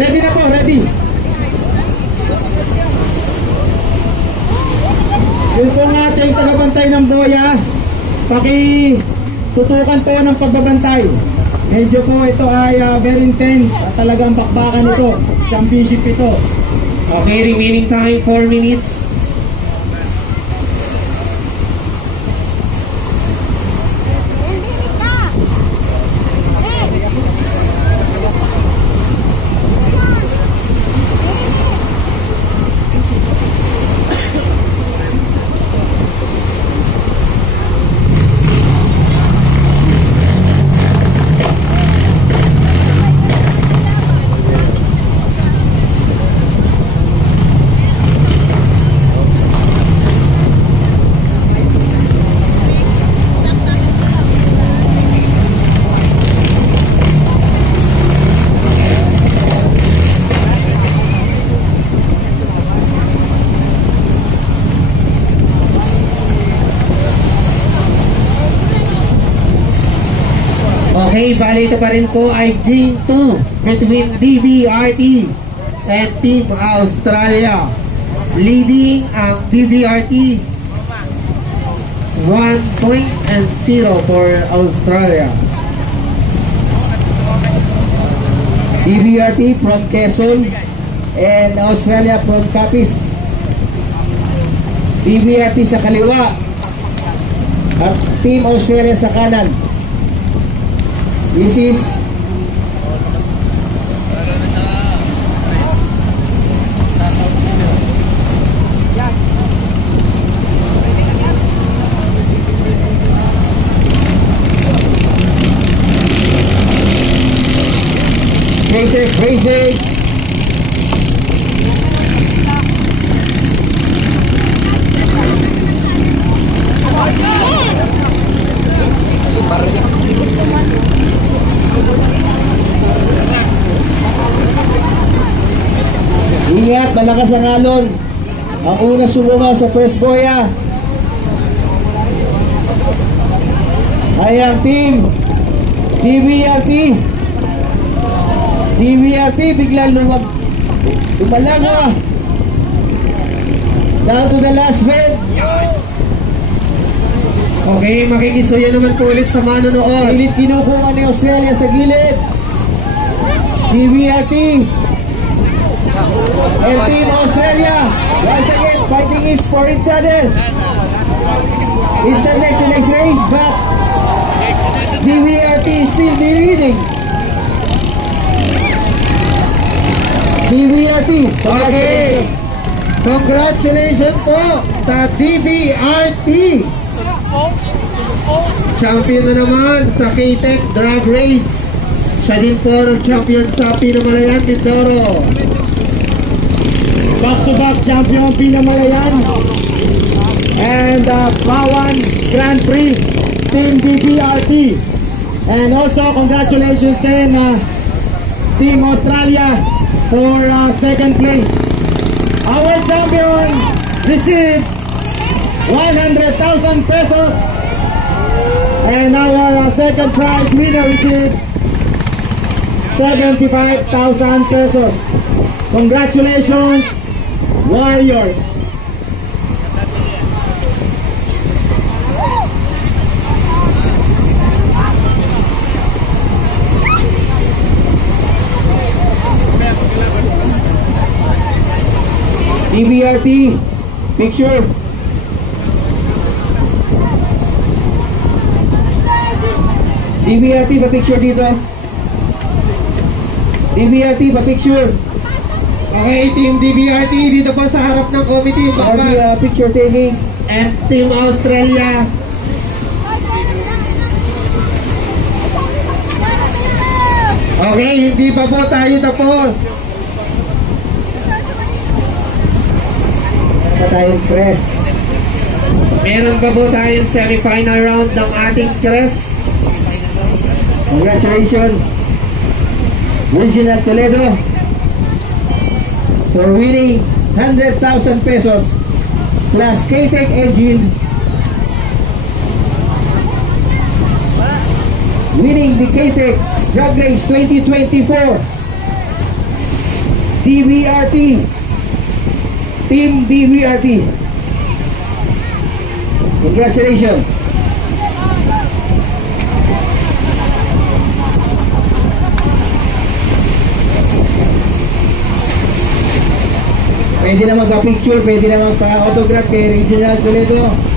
Ready na po, ready. Yung pong ating tagabantay ng boya, pakitutukan po ng pagbabantay. Medyo po ito ay very intense at talagang bakbakan ito. Championship ito. Okay, remaining time 4 minutes. Okay, bali ito pa rin po ay Game 2 between DVRT and Team Australia. Leading ang DVRT 1 point and 0 for Australia. DVRT from Quezon and Australia from Capiz. DVRT sa kaliwa at Team Australia sa kanan. This is crazy. Ingat, malakas ang alon. Ang una sumuma sa first boya ay ang team DVRT. DVRT biglang lumalangwa down to the last bend. Okay, makikisuya naman po ulit sa manonood. Pilit kinukuha ni Australia sa gilid. DVRT and Team Australia once again fighting it for each other. It's a neck to next race, but DVRT is still leading. DVRT. Okay, congratulations po sa DVRT. Champion na naman sa K-Tech Drag Race. Siya din po ng champion sa Pinamalayan, Mindoro. Back-to-back champion Pinamalayan and Pawan Grand Prix Team DVRT. And also congratulations din Team Australia for second place. Our champion received 100,000 pesos and our second prize winner received 75,000 pesos. Congratulations, Warriors! DVRT, picture. DVRT, pa-picture dito. DVRT, pa-picture. Okay, Team DVRT dito po sa harap ng committee. Picture taking. And Team Australia. Okay, hindi pa po tayo tapos. Tayong crest. Meron pa po tayong semi-final round ng ating crest. Congratulations, Regional Toledo, for winning 100,000 pesos plus K-Tech engine, winning the K-Tech Drag Race 2024. DVRT. Team DVRT. Congratulations. Pwede na magpa-picture, pwede na magpa-autograph kay Regional Toledo.